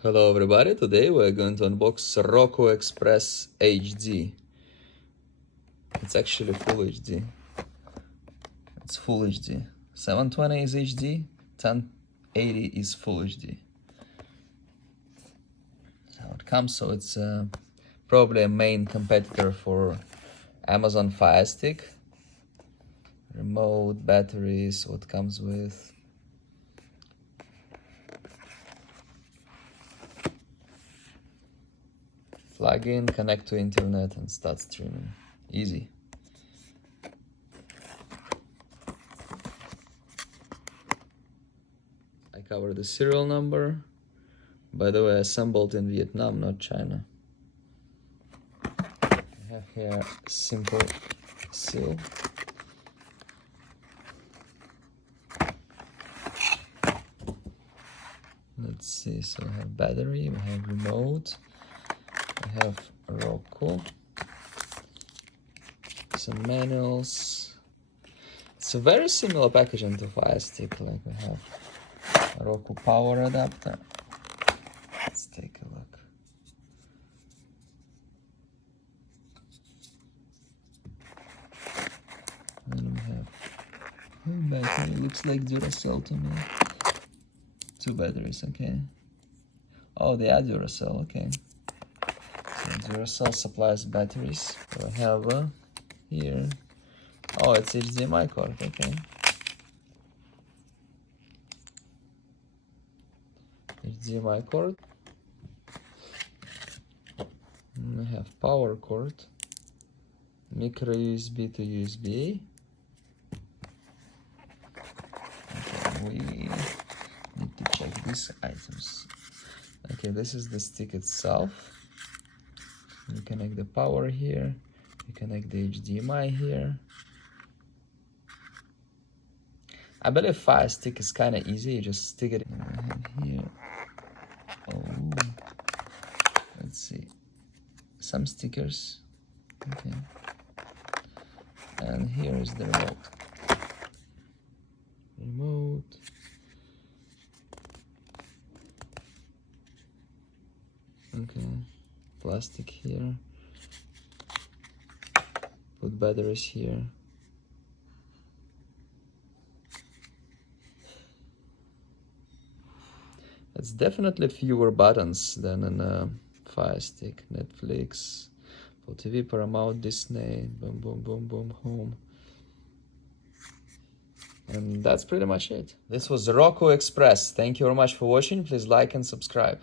Hello everybody, today we're going to unbox Roku Express HD. It's actually full HD. It's full HD. 720 is HD, 1080 is full HD. That's how it comes, so it's probably a main competitor for Amazon Fire Stick. Remote, batteries, what comes with. Plug in, connect to internet and start streaming. Easy. I cover the serial number. By the way, assembled in Vietnam, not China. I have here a simple seal. Let's see, so we have battery, we have remote. I have Roku, some manuals. It's a very similar packaging to Fire Stick, like we have a Roku power adapter. Let's take a look. And we have battery, looks like Duracell to me. 2 batteries, okay. Oh, they are Duracell, okay. Duracell supplies batteries. So I have here. Oh, it's HDMI cord, okay. HDMI cord. And I have power cord. Micro USB to USB. Okay, we need to check these items. Okay, this is the stick itself. You connect the power here, you connect the HDMI here. I believe Fire Stick is kind of easy, you just stick it in here. Oh, let's see, some stickers, okay. And here is the remote. Okay. Plastic here, put batteries here. It's definitely fewer buttons than in a Fire Stick. Netflix, for TV, Paramount, Disney, boom, boom, boom, boom, home. And that's pretty much it. This was Roku Express. Thank you very much for watching. Please like and subscribe.